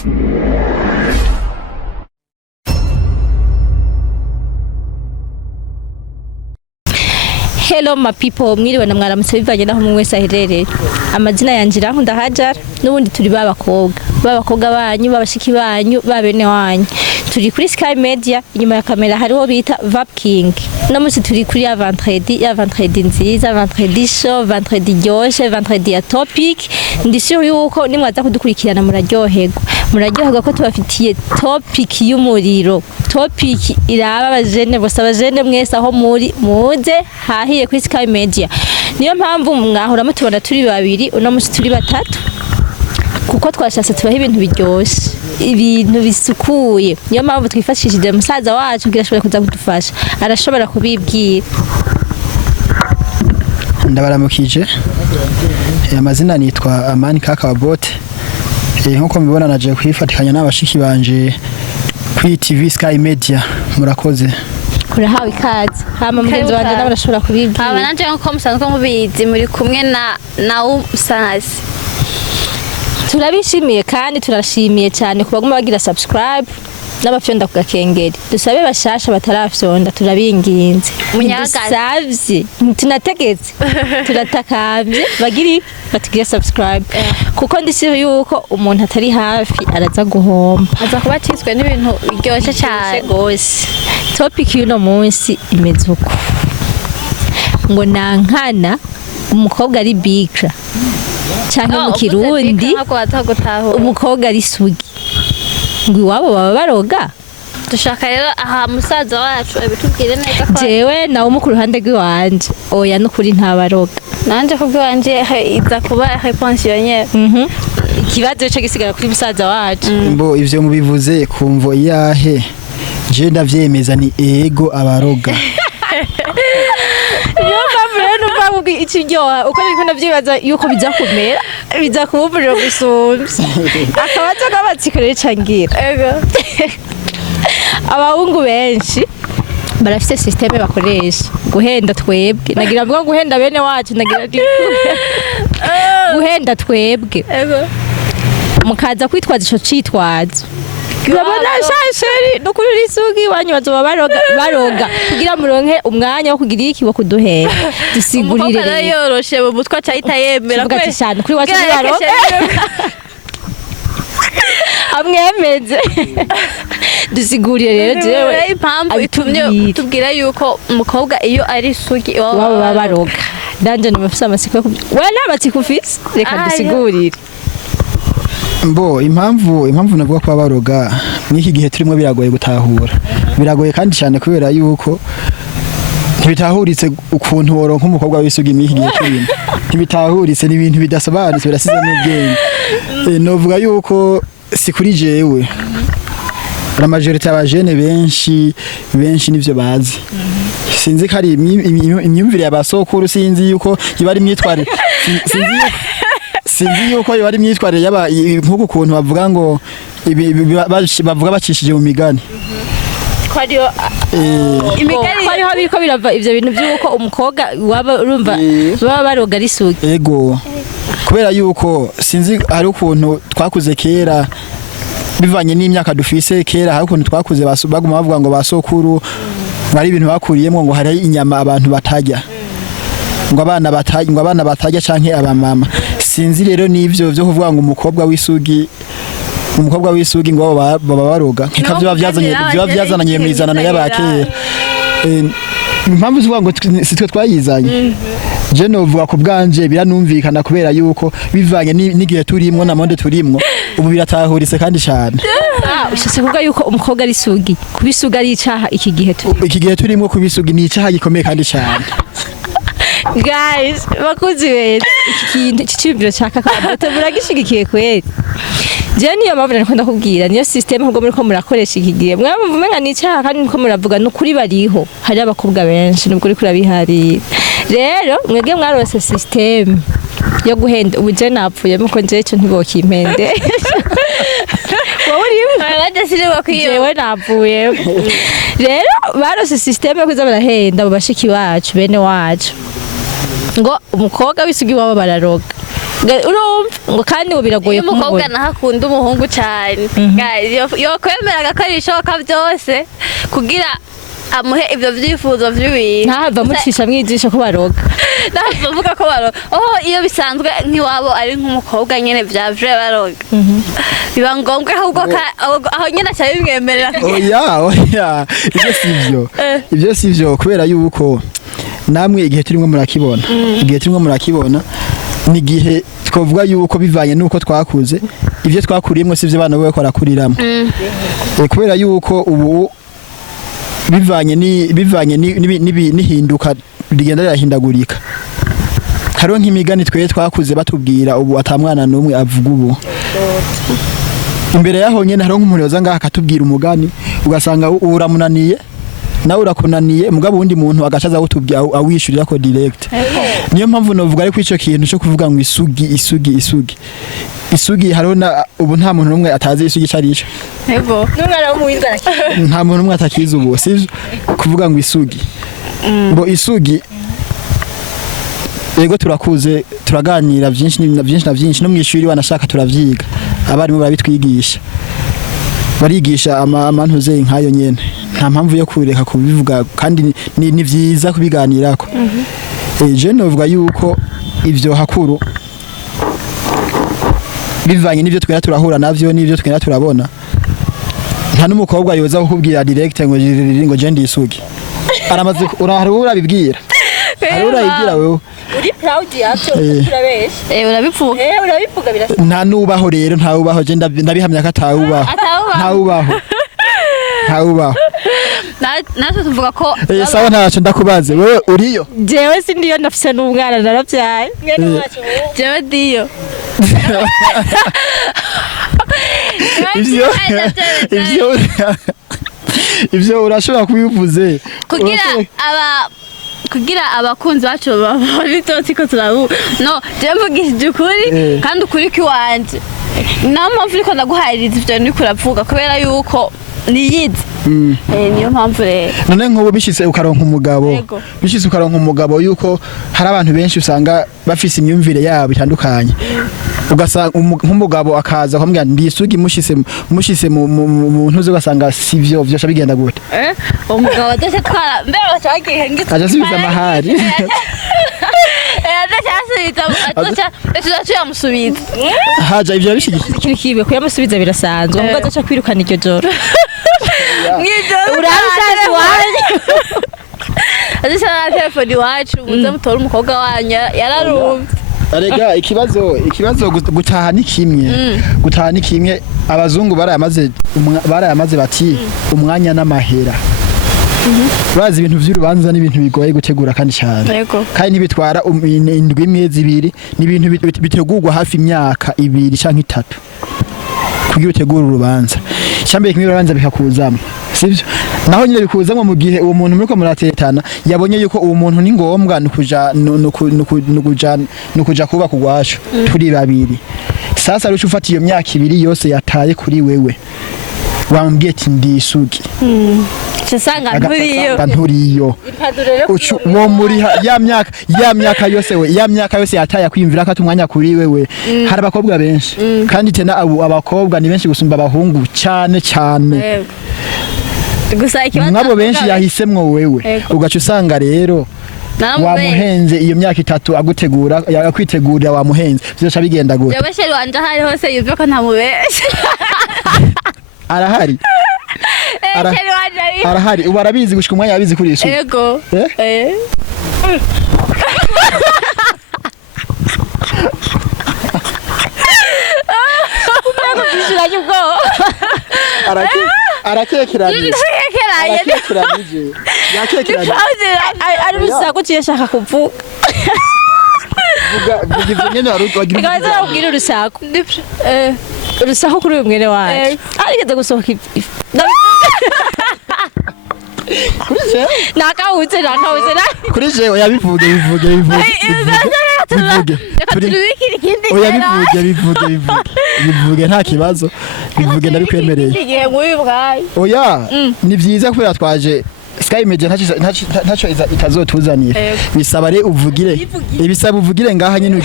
Hello my people, mwiriwe na mwaramutse bivanye naho mu wese aherereye. Amazina yanje Rankunda Hajara n'ubundi turi babakobwa banyu, babashiki banyu, babene wanyu. Turi kuri Sky Media, inyuma ya kamera hariho bita Vap King. No musi turi kuri ya vendredi nziza, vendredi show, vendredi ryoshe, vendredi ya topic. Ndisho yuko nimwaza kudukurikirana muraryoherwa ko tubafitiye topic y'umuriro. Topic iraba abajene bose, abajene mwese aho muri muze hahiye kuri Sky Media. Niyo mpamvu mwahora mutubona turi babiri, uno musi turi batatu. Kuko twashatse tubaho ibintu biryoshe, ibintu bisukuye. Niyo mpamvu twifashishije musaza wacu kugira ashobore kuza kudufasha. Arashobora kubibwira. Ndabaramukije. Amazina nitwa Amani Kakabote. Nkuko mubibona naje kwifatikanya n'abashiki banje kuri TV Sky Media. Murakoze. Kurahawe ikaze. Hama mugenzi wanje nawe arashobora kubibwira. Aba nanje nko musanzwe mubizi muri kumwe na Usasi. Turabishimiye kandi turashimiye cyane kubaguma bagira subscribe n'abafyonda ku gakengeri. Dusabe bashasha batarafyonda turabinginze. Munyagazi tunategetse turatakambye bagiri batugire subscribe kuko ndisi yuko umuntu atari hafi araza guhomba, aza kuba cyiswe n'ibintu biryoshye cyane gose. Topic y'uno munsi imeze uko ngo nankana umukobwa ari bikra cyane mu Kirundi umukobwa ari sugi ngo iwabo baba baroga. Dushaka rero aha musaza wacu abitubwire neza ko jewe nawo mu kuruhande rw'iwanje oya n'ukuri ntabaroga. Nanje kubwanje iza kuba réponse yonye. Ikibazo cyo gisigara kuri musaza wacu. Mbo ivyo mubivuze kumvo yahe je ndavyemeza ni ego abaroga. Ikiryoha uko niko navyibaza yuko bizakumera bizakubumburira gusumvya akabazo k'abatsikorere cangira. Abahungu benshi barafite systeme bakoresha guhenda twebwe, nagira mvuga guhenda bene wacu, nagira guhenda twebwe mukaza kwitwaza ico citwazo. Urabona shasheri no kuri risugi wanyu bazoba baroga kugira muronke umwanya wo kugira iki wo kuduhera dusigurire rero yoroshe mu mutwe cyahita yemera ko ati cyane kuri wacu baroga amwemeze dusigurire rero jewe impamvu itumye tubwira yuko umukobwa iyo ari sugi waba baroga. Danje numufisa amasiko we n'abatsiko ufise reka dusigurire. Mbo impamvu navuga ko baroga n'iki gihe turimo biragoye gutahura, biragoye kandi cyane kubera yuko ntibitahuritse ukuntu woronka umukobwa w'isugi n'iki gihe turimo, ntibitahuritse n'ibintu bidasobanutse birasize n'ubwenge. Novuga yuko si kuri jewe la majorité y'abajene benshi nivyo bazi. Sinzi ko ari imyumvire y'abasokuru, sinzi yuko iba ari imyitwarire, sinzi yuko iba ari imyitwarire yaba nk'uko kuntu bavuga ngo bavuga bacishije mu migani. Kwariyo imigani kwariho biko birava ivyo bintu byuko umukobwa waba urumva baba baroga ari sugi. Ego kubera yuko sinzi ari ukuntu twakuze kera bivanye n'imyaka dufise kera, hari ukuntu twakuze baguma bavuga ngo basokuru bari ibintu bakuriyemo ngo hari inyama abantu batajya, ngo abana batajya canke abamama. Sinzi rero n'ivyo byo kuvuga ngo umukobwa w'isugi ngo baba baroga nk'ikavyo byazananye mu izanano y'abakera. Impamvu zivuga ngo sitwe twayizanye je novuga ko bwanje biranumvikana kubera yuko bivanye n'igihe turimwo na monde turimwo ubu biratahuritse kandi cyane. Ushase kuvuga yuko umukobwa ari sugi, kubisuga ari icaha iki gihe turimwo kubisugi ni icaha gikomeye kandi cyane. Guys bakuzi wese iki kintu cy'icyumviro cyaka kandi muragishigikiye kweri. Je niyo mpamvu nako ndakubwira niyo system ahubwo muri ko murakoresha iki gihe mwamvumenga ni icaha kandi niko muravuga no kuri bariho hari abakobwa benshi nubwo uri kurabihari. Rero mwege mwarose system yo guhenda ubuje napfuye muko nje cyo ntibokimpende. Wowe uri badasire bakwiye jewe napfuye. Rero barose system yo kuza barahenda mu bashiki bacu bene wacu ngo umukobwa w'isugi wabo bararoga. urumva ngo kandi ngo biragoye iyo umukobwa kumubona naho akunda umuhungu cyane yokwemera agakora ibishoboka byose kugira amuhe ibyo byifuzo by'ibintu ntahava amucisha mw'ijisho ko baroga ntabwo bavuga ko baroga iyo bisanzwe nk'iwabo ari nk'umukobwa nyine byaje baroga biba ngombwa ahubwo aho nyine cyane bimwemerera oya ibyo sivyo kubera yuko namwe igihe turimo murakibona ni igihe twavuga yuko bivanye nuko twakuze ibyo twakuriyemo sivyo abana bo barakuriramo kubera yuko ubu bivanye n'ihinduka rigenda rirahindagurika hariho nk'imigani twakuze batubwira ubu atamwana n'umwe avuga ubu imbere yaho nyene hariho nk'umuntu yoza ngaha akatubwira umugani ugasanga uramunaniye nawe urakunaniye mugabo wundi muntu agacaza awutubwira awishurira ko direct niyo mpamvu novuga ari kwico kintu cyo kuvuga ngo isugi hariho ubu nta muntu n'umwe atazi isugi carico ego n'umwana w'umuwizwa nta muntu n'umwe atakiza ubu sivyo kuvuga ngo isugi ngo isugi yego turakuze turaganira byinshi no mwishuri wanashaka turavyiga abarimu barabitwigisha barigisha amantuze inkayo nyene nta mpamvu yo kureka kubivuga kandi ni vyiza kubiganirako je novuga yuko ivyo hakuru bivanye n'ivyo twera turahura navyo n'ivyo twera turabona nta n'umukobwa yoza kukubwira direct ngo je ndi isugi aramaze urabibwira urayibwira wewe uri proud yavyo urabesha urabivuga birasa nta nubaho rero nta ubaho je ndabihamya ko atawubaho natwe tuvuga ko sawa ntaco ndakubaze wewe uriyo jewe sindiyo ndafise n'umwana naravyaye jewe diyo ivyo urashobora kubivuze kugira abakunzi bacu babitotsi ko turabu no je mvugishije ukuri kandi ukuri kiwanje naho mpamvu ariko ndaguhaririza ivyo niko uravuga kubera yuko niyizi niyo mpamvu rero none nk'ubu bishitse ukaronka umugabo yuko hari abantu benshi usanga bafise imyumvire yabo itandukanye ugasanga nk'umugabo akaza akamubwira ndisugi mushise mu ntuze ugasanga sivyo vyosha bigenda gute umugabo adashe twara mbere bacagiye ngitse ajasubiza amahari tuzamusubiza haja ivyo bishigikiye ikintu kibe kuyamusubiza birasanzwe umugabo adaca kwirukana iryo joro urabisaje wanyu adisha na telefoni wacu muze mutora umukobwa wanyu yararumva arega ikibazo gutaha ni kimwe abazungu barayamaze bati umwanya n'amahera bazi ibintu vy'urubanza n'ibintu bigoye gutegura kandi cyane kandi ntibitwara indwi imwe zibiri ni ibintu bitegurwa hafi imyaka 2 canke 3 kugira utegura urubanza cyambere kimwe urubanza bikakuzamo sivyo naho nyine bikuzamo mu gihe uwo muntu muriko muratetana yabonye yuko uwo muntu ni ngombwa nukuja kuba kugwacu turi babiri sasa rucu ufata iyo myaka 2 yose yataye kuri wewe wambwiye ati ndisugi cisanga nturiyo uwo muri ya myaka yose yataye kwimvira ko atumwanya kuri wewe hari abakobwa benshi kandi tena abakobwa ni benshi gusumba abahungu cyane gusa ikibazo mwabo benshi yahisemwo wewe ugaca usanga rero wamuhenze iyo myaka 3 agutegura yakwitegurira wamuhenze byose bigenda gute yabasheri wanje hari hose yumva ko ntamubesha arahari arahari ubu arabizi gushika umwanya yabizi kuri isu yego arakekeranije ari bisago cyashaka kuvuga vuga ivyo nyene wagira ikaza ubwira urusaku kuri uyu mwene wacu arigeze gusohoka nakawuze kuri jewe yabivuge bivuge nta kibazo bivuge ndabikwemereye oya ni vyiza kubera twaje Sky Media ntaco itazotuzanira bisaba re uvugire ibisaba uvugire ngaha nyine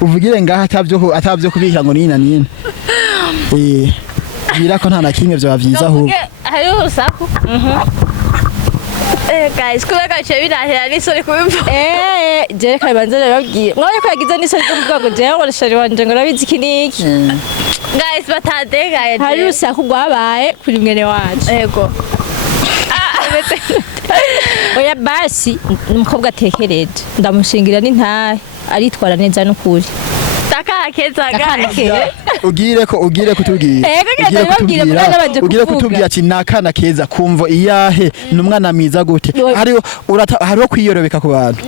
uvugire ngaha atavyo kubika ngo nina birako nta na kimwe vyo bavyiza ahubwo hariho urusaku guys kubera cyo birahira n'isori kubimva je reka banze babwiye mwaje ko yagize n'isori kuvuga ngo je ngo shari wanje ngo rabizi kiniki guys batadegaye hari urusaku rwabaye kuri mwene wacu yego oya basi umukobwa atekereje ndamushingira n'intahe aritwara neza n'ukuri ugire kutubwira ati nakana keza kumva iyahe numwana mwiza gute hariho kwiyorobeka ku bantu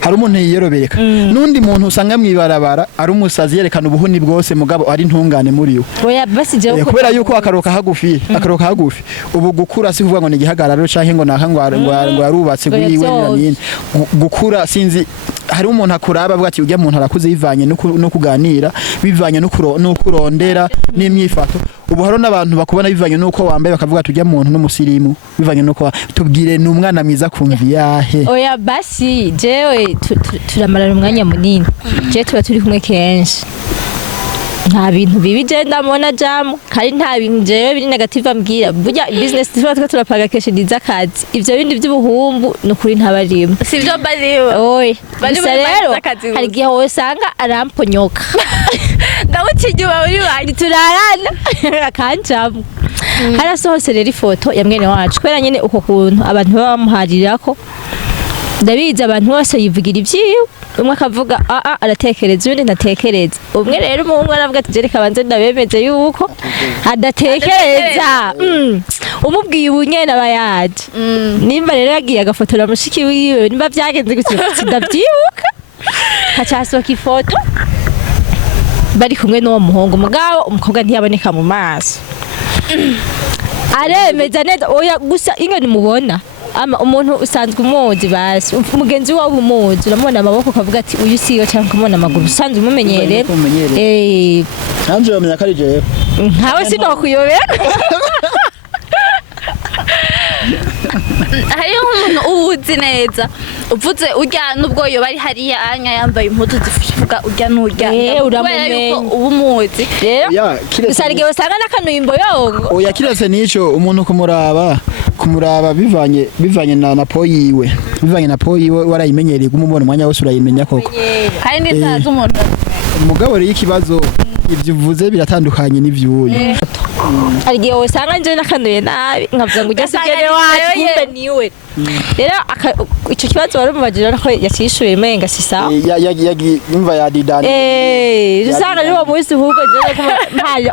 hari umuntu yiyorobeka nundi muntu usanga mwibarabara ari umusazi yerekana ubuhuni bwose mugabo ari ntungane muri yo oya basi je kubera yuko akaroka hagufi ubu gukura si kuvuga ngo ni gihagararo canke ngo nakangwa yarubatse gwiwe nini gukura sinzi hari umuntu akuraba avuga ati ujya muntu arakuze yivanye no kuganira bivanye no kurondera n'imyifato ubu haro n'abantu bakubona bivanye nuko wambaye bakavuga ati ujya muntu n'umusirimu bivanye nuko tubwire n'umwana mwiza kumvi yahe oya basi jewe turamarana umwanya munini je tuba turi kumwe kenshi nta bintu bibi je ndamona jamu kandi nta bintu jewe biri negative ambwira burya business tuba turapaga keshe dizakazi ivyo bindi by'ubuhumbu nukuri ntabarimo sivyo bariwe oye bari rero hari gihe wosanga aramponyoka ndawucijyuba uri bandi turarana akanjamu harasohose rero ifoto ya mwene wacu kwera nyene uko kuntu abantu baba bamuharirako ndabizi abantu bose yivugira ivyiwe umwe akavuga aratekereza undi ntatekereza umwe rero umwe aravuga ati jereka banze ndabemeze yuko adatekereza umubwiye ubunyene abayaje nimba rero yagiye agafotora mushiki wiwe nimba byagenze gutyo sidavyibuka hacasohoka ifoto bari kumwe n'uwo muhungu mugabo umukobwa ntiyaboneka mu maso aremeza neza oya gusa ingene mubona umuntu usanzwe umuzi basi umugenzi wawe umuzi uramubona amaboko ukavuga ati uyu siyo cyangwa umubona amaguru usanzwe umumenyere nanje bamenya ko ari jewe ntawe sinokuyobera hariho umuntu uwuzi neza uvuze urya nubwo yoba ari hariya anya yambaye impuzu zifuka urya n'urya kubera yuko uba umuzi rero usarige usanga n'akanuyimbo yongo oya kiretse nico umuntu kumuraba bivanye na po yiwe warayimenyereye kumubona umwanya wose urayimenya koko hari n'itazi umuntu umugabo rero ikibazo ivyo uvuze biratandukanye n'ivyuye arigiye usanga nje nakanuye nabi nkavuga ngo ujya sigene wacu kumbe niwe rero ico kibazo wari mubajira ko yacishuye menga sisa yumva yadidana usanga niwo muzi hugo je ko mpayo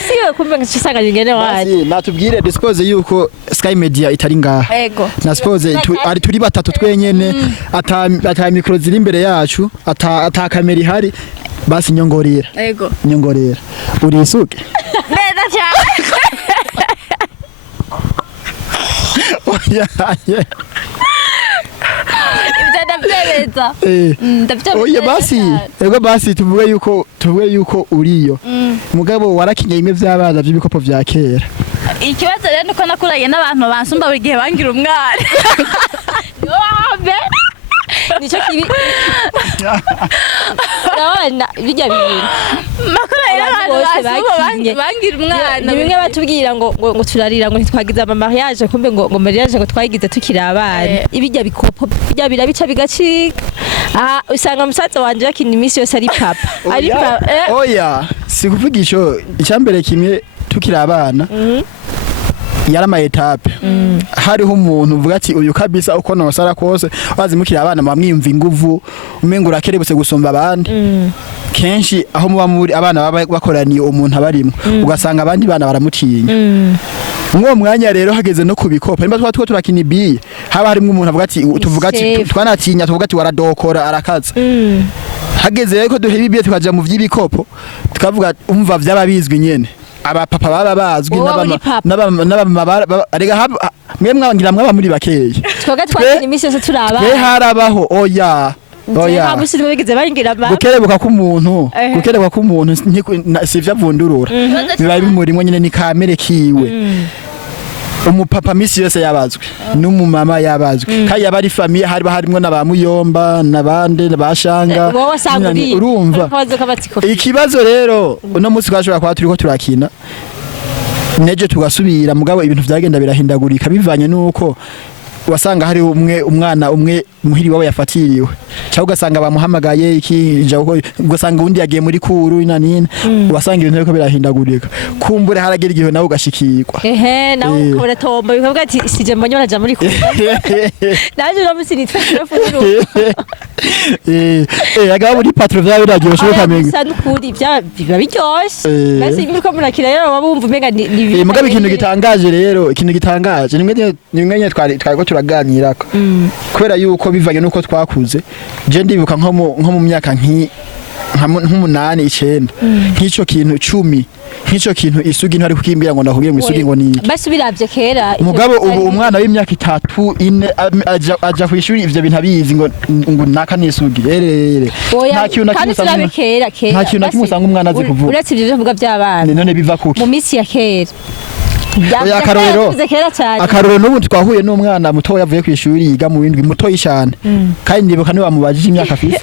siwe kumbe ngisanga ngene wacu natubwire dispose yuko Sky Media itari ngaha ego na suppose ari turi batatu twenyene ata micro ziri imbere yacu ata kamera ihari basi nyongorera ego nyongorera urisuke neza cyane oya ibyo ndabyemeza oya basi tuvuge yuko uriyo mugabo warakinye imwe by'abaza by'ibikopo vya kera ikibazo rero niko nakuraye n'abantu bansumba buri gihe bangira umwana nico kibi nabana bijya bintu makora y'abantu bansumba bangira umwana ni bimwe batubwira ngo turarira ngo ntitwagize ama mariage kumbe ngo mariage ngo twayigize tukiri abana ibijya bikopo bijya birabica bigacika usanga musaza wanje yakina imisi yose ari papa oya sikuvuga ico icyambere kimwe tukiri abana yara ma etape hariho umuntu uvuga ati uyu kabisa uko nosara kose bazimukira abana bamwimva inguvu umengo urakerebutse gusomba abandi kenshi aho muba muri abana bakoraniye umuntu abarimo ugasanga abandi bana baramutinya mwo mwanya rero hageze no kubikopa nimba twatwo turakina ibiye haba harimo umuntu avuga ati tuvuga ati twanatinya tuvuga ati waradokora arakaza hageze rero ko duheba ibiye tukaja mu vy'ibikopo tukavuga umva vyababizwi nyene abapapa baba bazwi arega mwe mwangira mwaba muri bakeyi twaga twakina imisi yose turaba harabaho oya gukerebuka k'umuntu sivyo avundurura biba bimurimo nyene ni kamere kiwe umupapa misi yose yabazwe n'umumama yabazwe kandi yaba ari famille harimo n'abamuyomba nabande nabashanga urumva ikibazo rero uno munsi twashobora kwa turiko turakina neje tugasubira mugabo ibintu vyagenda birahindagurika bivanye nuko wasanga hari umwana umwe muhiri wawe yafatiriwe cyangwa ugasanga bamuhamagaye ikija ugasanga undi yagiye muri kuru inanina wasanga ibintu biko birahindagurika kumbure haragera igihe nawe ugashikirwa nawe ukabura tomba bikavuga ati sije mbonye uraja muri kuru naje uramusi nitwa telefone agaba muri patro vyawe biraryoshe ukamenga sanukuri biba biryoshe basi ibiko murakira rero wabumva umenga ni mugabe ikintu gitangaje rero ikintu gitangaje nimwe twari turaganirako kubera yuko bivanye nuko twakuze je ndibuka nko mu myaka nk'umunani 9 nk'ico kintu 10 nk'ico kintu isugi ntari kukimbira ngo ndakubwiye ngo isugi ngo ni basi biravye kera mugabo ubu umwana w'imyaka 3 4 aja ku ishuri ivyo bintu abizi ngo naka n'isugi rere nta kintu nakimusanga kera nta kintu nakimusanga umwana azi kuvuga uretse ivyo bivuga by'abana none biva kuki mu misi ya kera akarorero n'ubu twahuye n'umwana muto yavuye ku ishuri yiga mu windwi muto yishane kandi ndibuka niba mubajije imyaka afise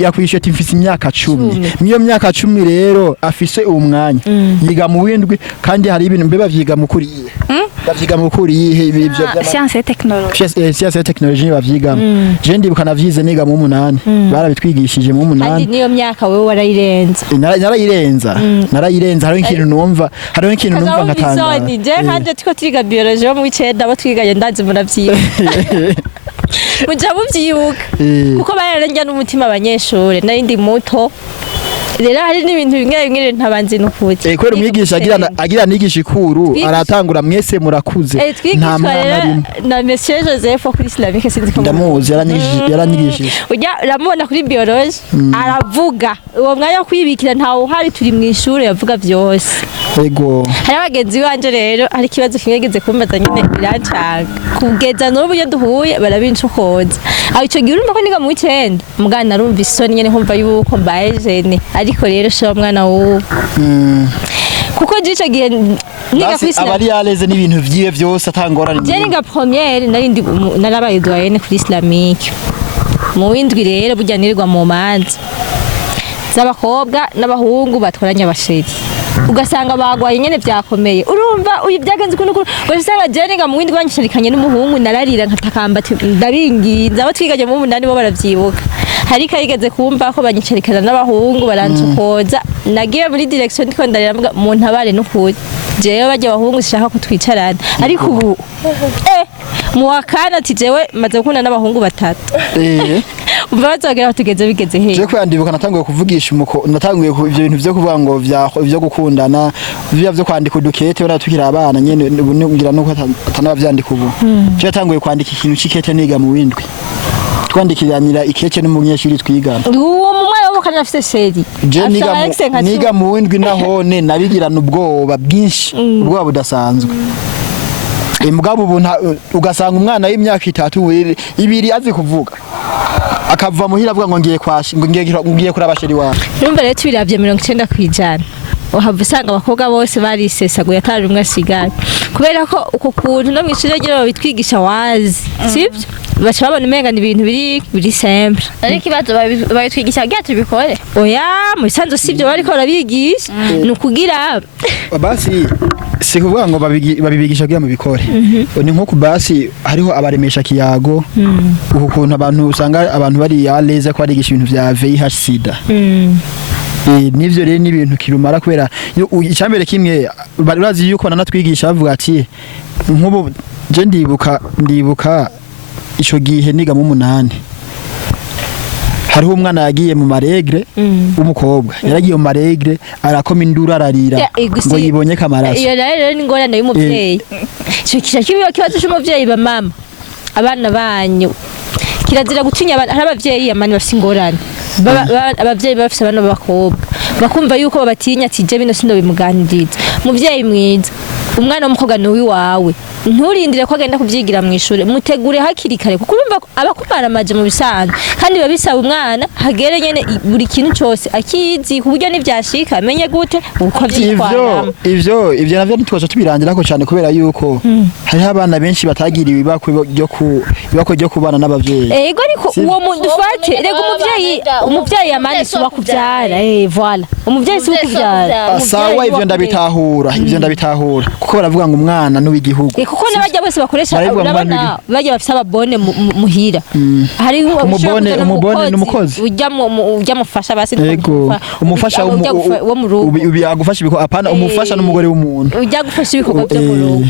yakwishuye ati mfise imyaka 10 niyo myaka 10 rero afise umwanya yiga mu windwi kandi hari ibintu mbe bavyiga mu kuriye bavyiga mu kuriye ibivyo bya science et technologie science et technologie bavyiga je ndibuka navyize niga mu 8 barabitwigishije mu 8 kandi niyo myaka wewe warayirenza narayirenza hari ikintu numva hariho ikintu numva nkatanga je kanje tiko twiga biology bo mu 9 abo twiganye ndazi muravyiga muja muvyibuka kuko bararengya n'umutima abanyeshure nari ndi muto rero hari n'ibintu bimwe ntabanzi n'ukuri kwera umwigisha agira nigisha ikuru aratangura mwese murakuze nta mwana na Monsieur Joseph kuri Islamique sinzi ko ndamuzi yaranyigishije ujya ramubona kuri biology aravuga uwo mwanya wo kwibikira ntawo hari turi mu ishuri yavuga byose yego hari abagenzi banje rero hari kibazo kimwegeze kumbaza nyine birancanga kugeza n'ubu iyo duhuye barabincokoza aho ico gihe urumva ko niga mu 9 mugana narumva isoni nyene nkumva yuko mbaye jene ariko rero sho mwana wo kuko jico gihe niga kuri Islam abari yaleze n'ibintu vyiwe vyose atangorana je niga première narabaye doyenne kuri Islamique mu windwi rero burya nirirwa mu manza z'abakobwa n'abahungu batwaranya abasheri ugasanga bagwaye nyene vyakomeye urumva uyu byagenze kuno ugasanga jeniga mu windi banyishirikanye n'umuhungu nararira nkatakamba ati ndabinginza abo twiganye mu 8 bo baravyibuka hari kayigeze kumva ko banyishirikana n'abahungu barancokoza nagiye muri direction ndiko ndarira mu ntabare n'ukuri jewe bajya abahungu shaka ko twicarana ariko ubu mu wakana ati jewe maze gukunda n'abahungu batatu bazogera tugeze bigeze he je kwandibuka natanguye kuvugisha natanguye ivyo bintu vyo kuvuga ngo vyo gukundana vyo kwandika udukete ora tukira abana nyene ngira nuko atanavyandika ubu je natanguye kwandika ikintu cikete niga mu windwi twandikiranira ikeke n'umunyeshuri twigana uwo mumwe wo kana afite seri je niga mu windwi nahone nabigirana ubwoba bwinshi ubwoba budasanzwe mugabo ubu ugasanga umwana w'imyaka 3 ibiri azi kuvuga akava muhira avuga ngo ngiye kurabasheri wawe urumva rero tubiravye 90% uhava usanga abakobwa bose barisesaguye atari umwe asigaye kubera ko uko kuntu no mw'ishure ryo babitwigisha wazi sivyo bacha babona umenga ibintu biri simple ariko ibazo babitwigisha bya tubikore oya mu bisanzwe sivyo bariko barabigisha nukugira basi si kuvuga ngo babibigisha kugira mu bikore ni nko ku basi hariho abaremesha kiyago ukuntu abantu usanga abantu bari yaleze ko arigisha ibintu vya VIH sida nivyo rero n'ibintu kirumara kubera icyambere kimwe barazi yuko nanatwigisha bavuga ati nkubu je ndibuka ico gihe niga mu 8 hariho umwana yagiye mu maregre umukobwa yaragiye mu maregre arakoma induru ararira ngo yibonye kamaraso iyo rero ni ngorane y'umuvyeyi cyo kibazo cy'umuvyeyi ba mama abana banyu kirazira gutinya hari abavyeyi amani bafite ingorane abavyeyi bafite abana b'abakobwa bakumva yuko babatinya ati je bino sindo bimuganiriza muvyeyi mwiza umwana w'umukobwa ni wawe nturindire ko agenda kuvyigira mu ishure mutegure hakiri kare kuko urumva abakumara amaje mu bisanzwe kandi babisaba umwana hagere nyene buri kintu cyose akizi ku buryo n'ivyashika amenye gute uko vyitwara ivyo navyo ntitwaje tubirangira ko cyane kubera yuko hariho abana benshi batagiriwe ibakwe ryo kubana n'abavyeyi ego ariko uwo muntu dufate rego umuvyeyi yamanitse wakuvyara voilà umuvyeyi si ukuvyara sawa ivyo ndabitahura kuko baravuga ngo umwana n'uw'igihugu kuko n'abajya bose bakoresha urabona bajya bafise ababone muhira hari umubone n'umukozi ujya mufasha basi umufasha wo mu rugo agufasha ibiko apana umufasha n'umugore w'umuntu ujya gufasha ibikorwa byo mu rugo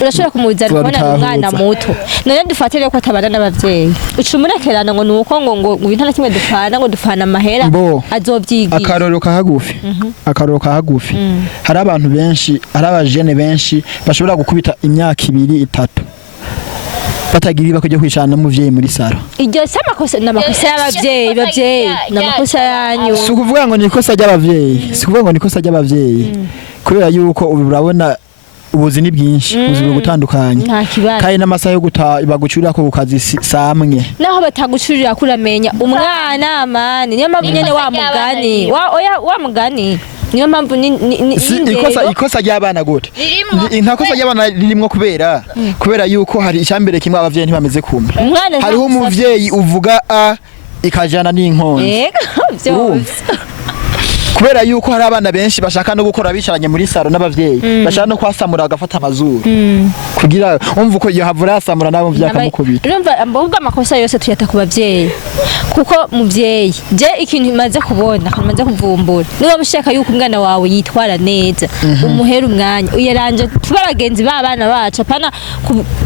urashobora kumuzana kubona umwana muto none dufatire ko atabana n'abavyeyi ucumurekerana ngo nuko ngo ibintu na kimwe dupfana ngo dupfana amahera azovyigira akarorero kahagufi hari abantu benshi hari abajene benshi bashobora gukubita imyaka 2-3 batagira ibako ryo kwishana n'umuvyeyi muri saro iryo amakosa y'abavyeyi n'amakosa yanyu si ukuvuga ngo ni ikosa ry'abavyeyi kubera yuko ubu urabona ubuzi ni bwinshi ubuzima butandukanye kandi n'amasaha yo bagucurira ko kukazi samwe naho batagucurira kuramenya umwana amani niyo mpamvu nyene wa mugani niyo mpamvu ikosa ry'abana gute nta kosa ry'abana ririmwo kubera yuko hari icyambere kimwe abavyeyi ntibameze kumwe hariho umuvyeyi uvuga a ikajana n'inkonzi kubera yuko hari abana benshi bashaka no gukora bicaranye muri saro n'abavyeyi bashaka no kwasamura agafata amazuru kugira umva uko iyo havura yasamura nabo vyakamukubita urumva mbumva amakosa yose tuyata ku bavyeyi kuko muvyeyi je ikintu maze kubona maze kuvumbura niba mushaka yuko umwana wawe yitwara neza umuhera umwanya uyaranje tubaragenzi b'abana bacu apana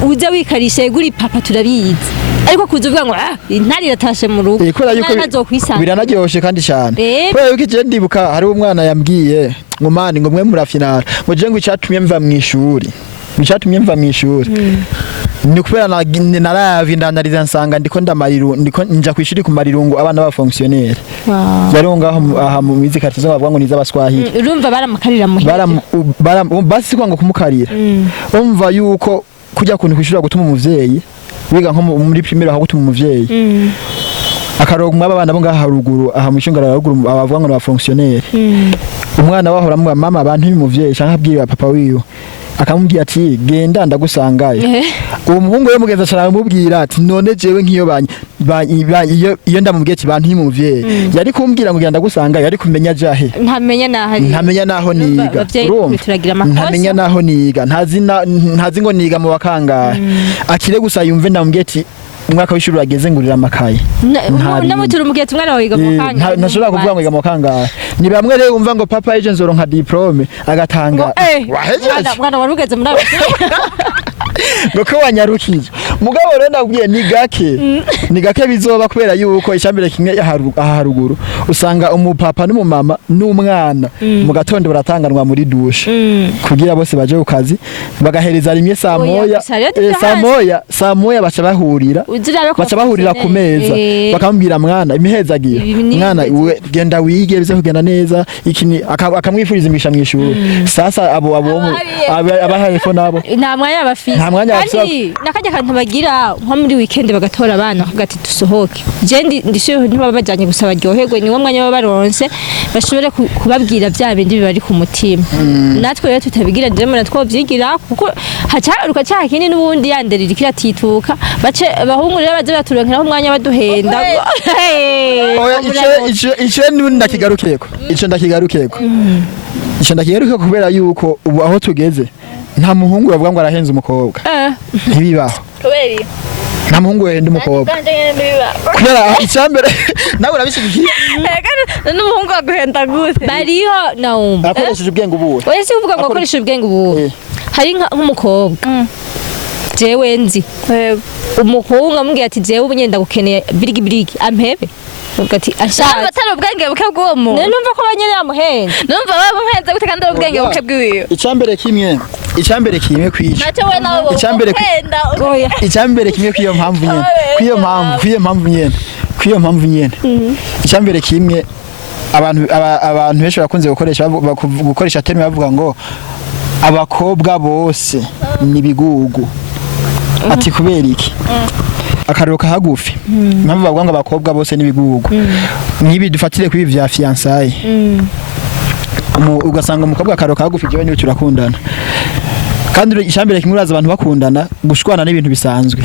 uze wikarishe guri papa turabizi ariko kuzuvuga ngo intari iratashe mu rugo biranaryoshe kandi cyane kubera yuko je ndibuka hari umwana yambwiye ngo mani ngo mwe murafinara ngo je ngo icatumye mva mu ishuri ni kubera naravi ndanariza nsanga ndiko nja kwishuri ku marirungu abana ba fonctionnaire yari ngaho aha mu mizi katizo bavuga ngo niza baswahili urumva baramakarira muhira basi kwa ngo kumukarira umva yuko kujya kuntu kwishura gutuma umuvyeyi wiga nko muri primaire aho gutuma umuvyeyi akaroga umwe abana bo ngaha haruguru aha mushingara haruguru abavuga ngo ba fonctionnaire umwana wahora mu mama abantu y'umuvyeyi cyangwa abwira papa wiwe akamubwira ati genda ndagusangaye uwo muhungu yo mugenza cyane amubwira ati none jewe nkiyo iyo ndamubwiye ati bantu y'umuvyeyi yari kumbwira ngo genda ndagusangaye yari kumenya jahe ntamenya naho niga ntamenya naho niga ntazi ngo niga mu bakangahe akire gusa yumve ndamubwiye ati umwaka w'ishuri urageze ngurira amakaye namutura umugetse umwana wawe yiga mu kangahe ntashobora kuvuga ngo yiga mu kangahe ni bamwe rero umva ngo papa eje nzoronka diplome agatanga wahejeje mwana warugeze muri abo ngo ko wanyarukije mugabo rero ndabwiye ni gake bizoba kubera yuko icyambere kimwe haruguru usanga umupapa n'umumama n'umwana mu gatondo baratanganwa muri dushe kugira bose baje ku kazi bagahereza rimwe saa moya baca bahurira ku meza bakamubwira mwana imihezagira mwana genda wige bize kugenda neza ikini akamwifuriza imisha mu ishuri sasa abo abahefo nabo nta mwanya bafise kandi nakajya kantu bagira nko muri weekend bagatora abana hagati dusohoke je ndishiho ntibaba bajanye gusa baryoherwe ni wo mwanya baba baronse bashobore kubabwira bya bindi bari ku mutima natwe rero tutabigira ndemo natwo byigira kuko hacaruka cya kindi n'ubundi yanderira kiratituka bace bahungu rero baje baturonkeraho umwanya baduhenda ico ndakigarukeko kubera yuko ubu aho tugeze nta muhungu bavuga ngo arahenze umukobwa ntibibaho nta muhungu wenda umukobwa kubera icyambere nawe urabishigikiye n'umuhungu aguhenda gute bariho naumva akoresheje ubwenge ubuwe wese uvuga ngo akoresheje ubwenge ubuwe hari nk'umukobwa jewe nzi umukobwa amubwira ati jewe ubu nyenda gukeneye birigi ampebe ugati ashaka batari ubwenge buke bw'uwo muntu numva ko banyene yamuhenze numva bamuhenze gute kandi ubwenge buke bw'iwiwe icyambere kimwe kwica naco we nawe icyambere kimwe kwiyo mpamvu nyene icyambere kimwe abantu benshi bakunze gukoresha terme bavuga ngo abakobwa bose ni bigugu ati kubera iki akariro kahagufi mpamvu bavuga ngo abakobwa bose ni bigugu nibi dufatire kuri vya fiançailles ugasanga umukobwa akariro kahagufi jewe niwe turakundana kandi ishambere kimwe uraza abantu bakundana gushwana n'ibintu bisanzwe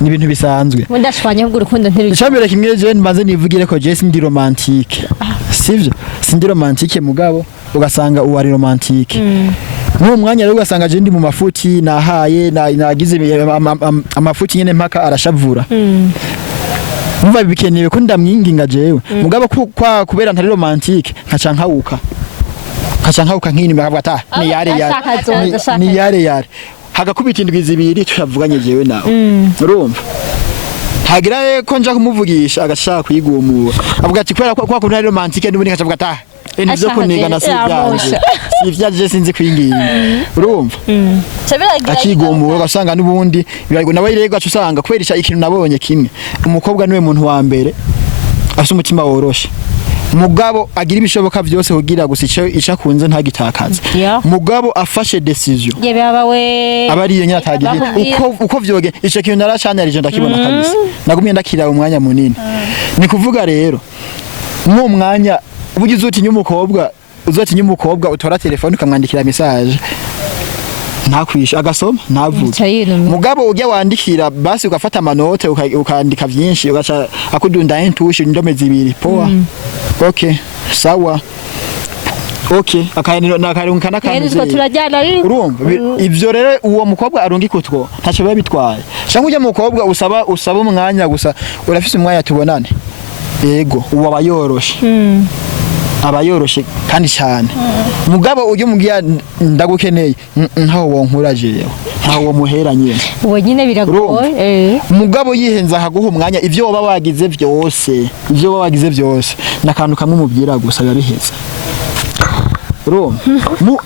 ni ibintu bisanzwe mudashwanya ngo urukundo ntirugiye ishambere kimwe je maze nivugire ko je sindi romantique sivyo sindi romantique mugabo ugasanga uwari romantique mu mwanya rero ugasanga je ndi mu mafuti nahaye nagize amafuti nyene mpaka arashavura umva bikenewe ko ndamwinginga jewe mugabo kwa kubera ntari romantique nkaca nkawuka nkini bakavuga ata ni yare hagakubita indwi zibiri tuyavuganye jewe nawe urumva hagira ko nja kumuvugisha agashaka kwigumura avuga ati kubera kwa kuntu ari romantique n'ubundi nkacavuga ata nivyo kunigana sivyaje sinzi kwinginga urumva akigumura ugasanga n'ubundi nawe rego acusanga kwerisha ikintu nabonye kimwe umukobwa niwe muntu wa mbere afite umutima woroshe mugabo agira ibishoboka byose kugira gusa ica kunze ntagitakaza mugabo afashe decision abari iyo nyatagiye uko vyoge ico kintu naracanyarije ndakibona kabisa nagumye ndakira umwanya munini ni kuvuga rero mu mwanya ubugize uti nyumukobwa utora telefone ukamwandikira message ntakwisha agasoma ntavuge mugabo ujya wandikira basi ugafata amanote ukandika vyinshi ugaca akudunda intushi indome zibiri poa okay sawa okay nakarunka nakameze urumva ivyo rero uwo mukobwa arungika utwo ntaco biba bitwaye cyangwa ujya mukobwa usaba umwanya gusa urafise umwanya tubonane yego uwo abayoroshe kandi cyane mugabo ujye mugiya ndagukeneye ntaho wonkura jewe ntaho muhera nyene uwo nyine biragoye mugabo yihenza akaguha umwanya ivyo waba wagize byose nakantu kamwe mubwira gusa yabiheze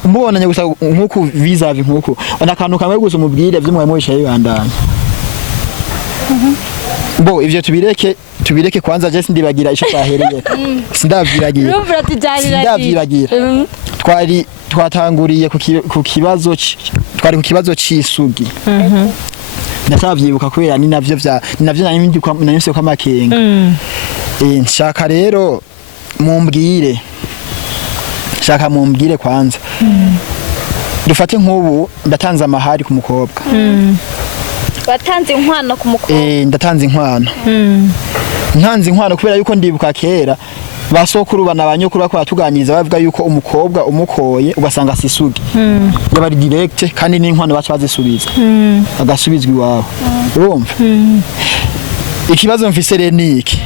mubonanye gusa nkuko vizavi nkuko nakantu kamwe gusa umubwire vyo mwaye mwishaye bandanye bo ivyo tubireke kwanza je sindibagira ico cyahereye sindavyiragira twatanguriye ku kibazo c'isugi natavyibuka kubera ni navyo nanyuse kwa makenga nshaka rero mumbwire kwanza dufate nk'ubu ndatanze amahari ku mukobwa watanze inkwano ku mukobwa ndatanze inkwano ntanze inkwano kubera yuko ndibuka kera basokuru banabanyokuru bakora tuganyiza bavuga yuko umukobwa umukoye ugasanga sisugi yabari direct kandi n'inkwano baca bazisubiza agasubizwa iwawe urumva ikibazo mfise rero niki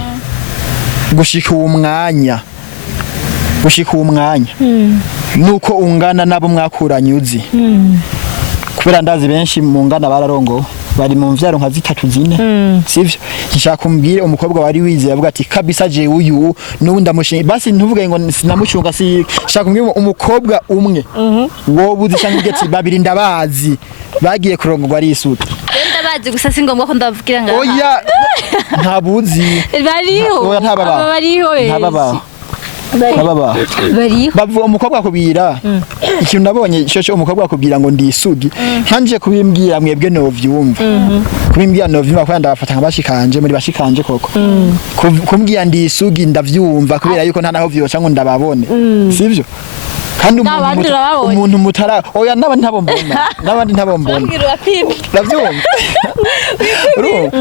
gushika umwanya nuko ungana nabo mwakuranye uzi kubera ndazi benshi mungana bararongo bari mu mvyaro nka 3-4 sivyo nshaka kumbwire umukobwa wari wize avuga ati kabisa je uyu nubundi amushinga basi ntuvuge ngo sinamushunga si nshaka kumbwire umukobwa umwe wo buzishanga igeti babiri ndabazi bagiye kurongorwa ari isuka ndabazi gusa singombwa ko ndavugira ngaha oya ntabuzi bariho ntababa bavu umukobwa kubira ikintu nabonye cyo umukobwa kubira ngo ndisugi nkanje kubimbwira mwebwe no vyumva kubimbwira no vyumva kwanda bafata nkabashikanje muri bashikanje koko kumbwira ndisugi ndavyumva kubera yuko nta naho vyoca ngo ndababone sivyo kandi umuntu mutara oya nabandi ntabo mbona ndavyumva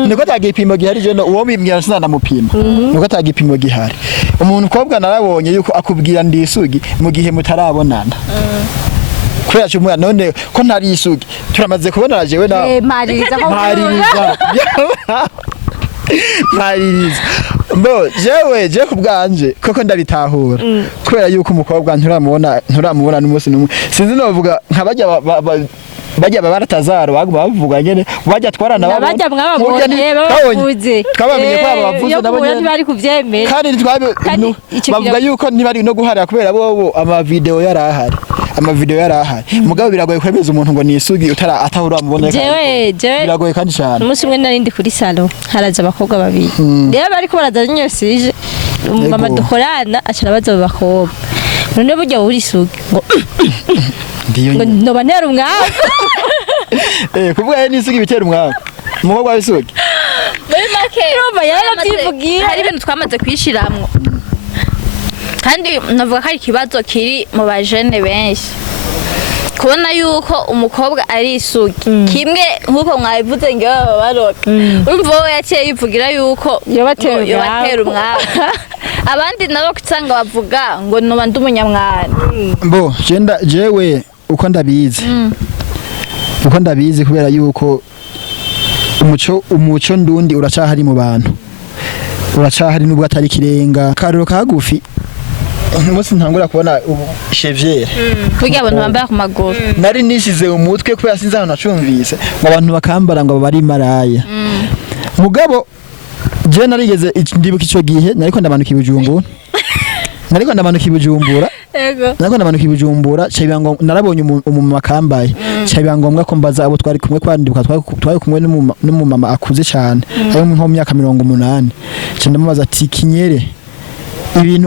niko tagipimo gihari je no uwo bimbwira sinana mupima niko tagipimo gihari umuntu kobwa narabonye yuko akubwira ndisugi mu gihe mutarabonana kubera cyo mwana none ko ntari isugi turamaze kubonana jewe na maririza bo je kubwanje koko ndabitahura kubera yuko umukobwa nturamubona n'umunsi n'umwe sinzi novuga nkabajya bajya baratazaro bavuga nyene bajya twarana babo bajya mwababonye bavuze twabamenye ko bavuze nabonye bari kuvyemera kandi bavuga yuko ntibari no guharira kubera bo ama video yarahari mugabo biragoye kwemeza umuntu ngo nisugi atahura amuboneka jewe biragoye kandi cyane umunsi umwe narindi kuri salon haraza abakobwa babiri rero bariko baraza nyosije mama dukorana acira baza abakobwa none burya uri sugi ngo ndoba ntera umwabo kuvuga n'isugi bitera umwaka umukobwa w'isugi muri make Urumva yaravyivugiye. hari ibintu twamaze kwishiramwo kandi navuga ko ari ikibazo kiri mu bajene benshi kubona yuko umukobwa ari isugi kimwe nk'uko mwabivuze ngo baroga urumva wowe yaciye yivugira yuko yobatera umwaka abandi nabo kusanga bavuga ngo noba ndi umunyamwana bo jewe uko ndabizi kubera yuko umuco ndundi uracahari mu bantu uracahari nubwo atari kirenga karero kagufi umunsi ntangura kubona chevier burya abantu bambara ku maguru nari nishize umutwe kubera sinzi ahantu nacumvise ngo abantu bakambara ngo bari maraya mugabo je narigeze ndibuka ico gihe nariko ndamanuka ibujumbura cyabiba ngo narabonye umumama kambaye cyabiba ngombwa ko mbaza abo twari kumwe kwandibuka twari kumwe n'umumama akuze cyane ayo mu myaka 80 ndamubaza ati kinyere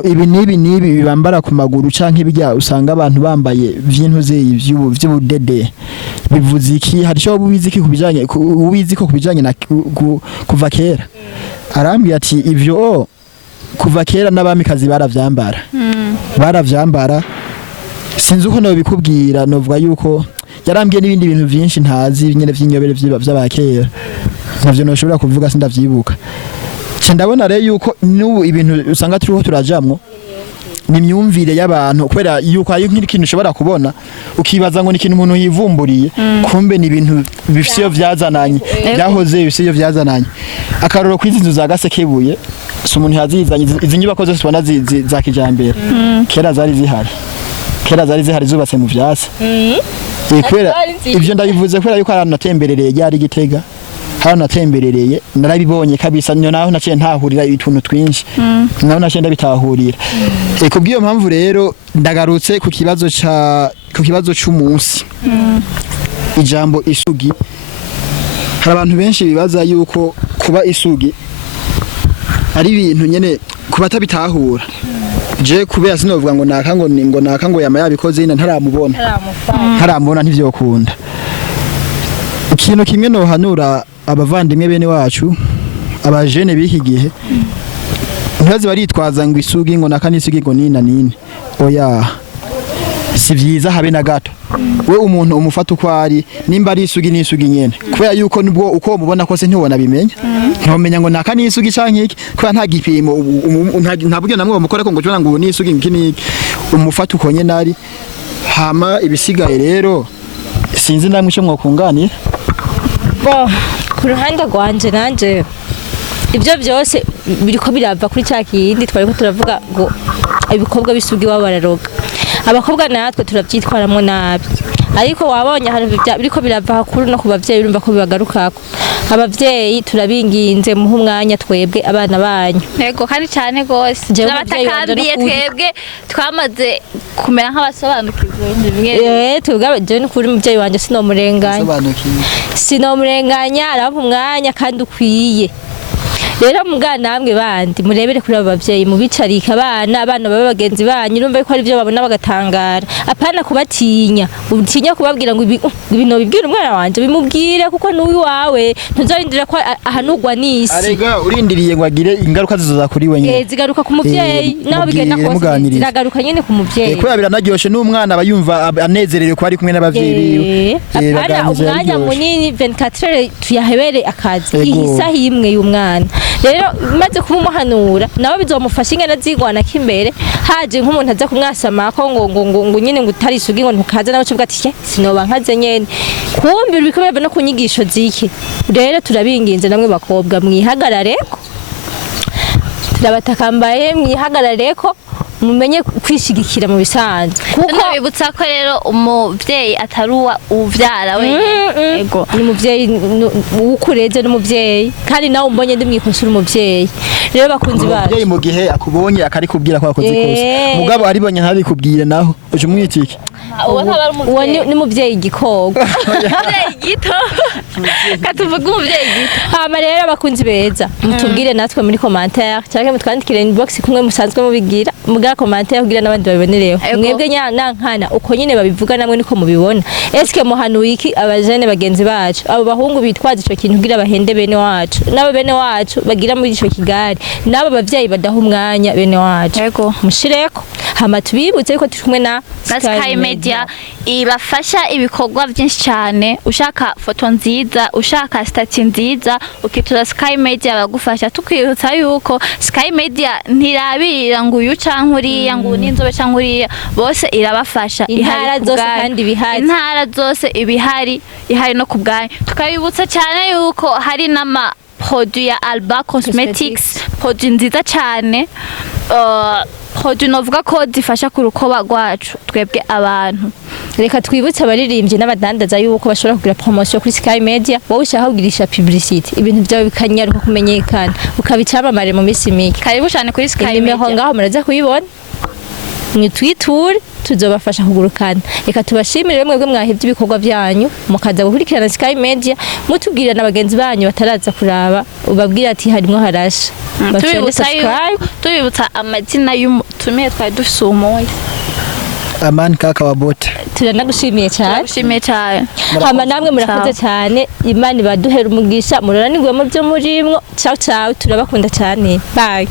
ibi nibi bibambara ku maguru canke ibijya usanga abantu bambaye vy'intuze vy'ubudede bivuze iki hari cyo ubiziki kubijanye na kuva kera arambye ati ivyo kuva kera n'abamikazi baravyambara sinzi uko no bikubwira novuga yuko yarambye n'ibindi bintu byinshi ntazi nyene vy'inyobere vy'abakera navyo noshobora kuvuga sindavyibuka ndabona rero yuko n'ubu ibintu usanga turiho turajamwo ni imyumvire y'abantu kubera yuko ayo nk'ikintu ushobora kubona ukibaza ngo ni ikintu umuntu yivumburiye kumbe ni ibintu bifisiyo vyazananye byahoze bifisiyo vyazananye akaroro kwizi nzu za Gasekebuye so umuntu yazizanye izi nyubako zose tubona za kijambere kera zari zihari zubatse mu vyasi kubera ivyo ndabivuze kubera yuko arantu natemberereye ryari Gitega hano natemberereye narabibonye kabisa nyo naho naciye ntahurira ituntu twinshi naho naciye ndabitahurira kubwiyo mpamvu rero ndagarutse ku kibazo c'umunsi ijambo isugi hari abantu benshi bibaza yuko kuba isugi ari ibintu nyene kuba tabitahura je kubera sinovuga ngo naka ngo yama yabikoze ina ntaramubona ntivyokunda ikintu kimwe no hanura abavandimwe bene wacu abajene biki gihe ntazi baritwaza ngo isugi ngo nakanisugi ngo nini oya si vyiza habe na gato we umuntu umufata uko ari nimba ari isugi n'isugi nyene kubera yuko nubwo uko mubona kose ntiwona bimenya ntomenya ngo nakanisugi canke iki kubera nta gipimo nta buryo namwe bamukora ko ngo tubona ngo n'isugi nkiniki umufata uko nyene ari hama ibisigaye rero sinzi namwe ico mwokunganira bo ku ruhande rwanje nanje ibyo byose biriko birava kuri cya kindi twariko turavuga ngo ibikobwa bisugi wabo bararoga abakobwa natwe turabyitwaramo nabi ariko wabonye hari biriko birava hakuru no ku bavyeyi urumva ko bibagarukako abavyeyi turabinginze muhe umwanya twebwe abana banyu nego kandi cyane gose n'abatakambiye twebwe twamaze kumera nk'abasobanukirwe bimwe twebwe je n'ukuri umuvyeyi wanje sinomurenganya araba umwanya kandi ukwiye rero mugana namwe bandi murebere kuri abo bavyeyi mubicarika abana baba bagenzi banyu urumva ko ari byo babona bagatangara apana kubatinya utinya kubabwira ngo ibintu bibwira umwana wanje bimubwire kuko nuwi wawe ntuzarindira ko ahanugwa n'isi arega urindiriye ngo agire ingaruka zizoza kuri we nyene zigaruka ku muvyeyi naho bigenda kose ziragaruka nyene ku muvyeyi kubera biranaryoshe n'umwana abayumva anezerewe ko ari kumwe n'abavyeyi biwe apana umwanya munini 24 heures tuyahebere akazi ihisa himwe y'umwana rero maze kumumuhanura nawe bizomufasha ingene zigwana kimbere haje nk'umuntu aza kumwasama ko ngo nyine ngo utari isugi ngo ntukaza nawe cyo bwati sinoba nkaze nyene kumbi bikomeye no kunyigisho ziki rero turabinginze namwe bakobwa mwihagarareko turabatakambaye mwihagarareko mumenye kwishigikira mu bisanzwe kuko bibutsa ko rero umuvyeyi ataruwa uvyara we ego ni umuvyeyi ukureze n'umuvyeyi kandi nawe umbonye ndimwikonsura umuvyeyi rero bakunzi bacu umuvyeyi mu gihe akubonye akari kubwira ko akoze kose mugabo aribonye ntari kubwire naho uje umwitike uwo ntaba ari uwo umuvyeyi ni muvyeyi igikogwa umuvyeyi gito katuvuga umuvyeyi gito hama rero abakunzi beza mutubwire natwe muri commentaire cyangwa mutwandikire inbox kumwe musanzwe mubigira mugira commentaire kugira n'abandi babibonereho Ego. mwebwe nankana uko nyine babivuga namwe niko mubibona eske muhanuye iki abajene bagenzi bacu abo bahungu bitwaza ico kintu kugira bahende bene wacu nabo bene wacu bagira muri ico kigari nabo bavyeyi badaha umwanya bene wacu Ego. mushireko hama tubibutse ko turi kumwe na Sky Media ibafasha ibikorwa byinshi cyane ushaka foto nziza ushaka stati nziza ukitura Sky Media bagufasha tukwibutsa yuko Sky Media ntirabira ngo uyu canke uriya ngo n'inzobe canke uriya bose irabafasha intara zose kandi bihari intara zose ibihari ihari no kubgaye tukabibutsa cyane yuko hari nama produit ya Alba Cosmetics produit nziza cyane produit novuga ko zifasha ku rukoba rwacu twebwe abantu reka twibutse abaririmbyi n'abadandaza yuko bashobora kugira promotion kuri Sky Media wowe ushaka kugirisha publicity ibintu byawe bikanyaruka kumenyekana ukabicamamare mu misi mike karibu cyane kuri Sky Media nimero ngaho muraza kuyibona mwitwiture tuzobafasha kugurukana reka tubashimire mwebwe mwahivye ibikorwa byanyu mukaza gukurikirana Sky Media mutubwira n'abagenzi banyu bataraza kuraba ubabwira ati harimwo harasha tubibutsa amazina y'umutumire twari dufise umoya Amani kaka wa bote turanagushimiye cyane turagushimiye cyane hama namwe murakoze cyane Imana ibaduhera umugisha muroranirwe mu byo murimwo ciao ciao turabakunda cyane bye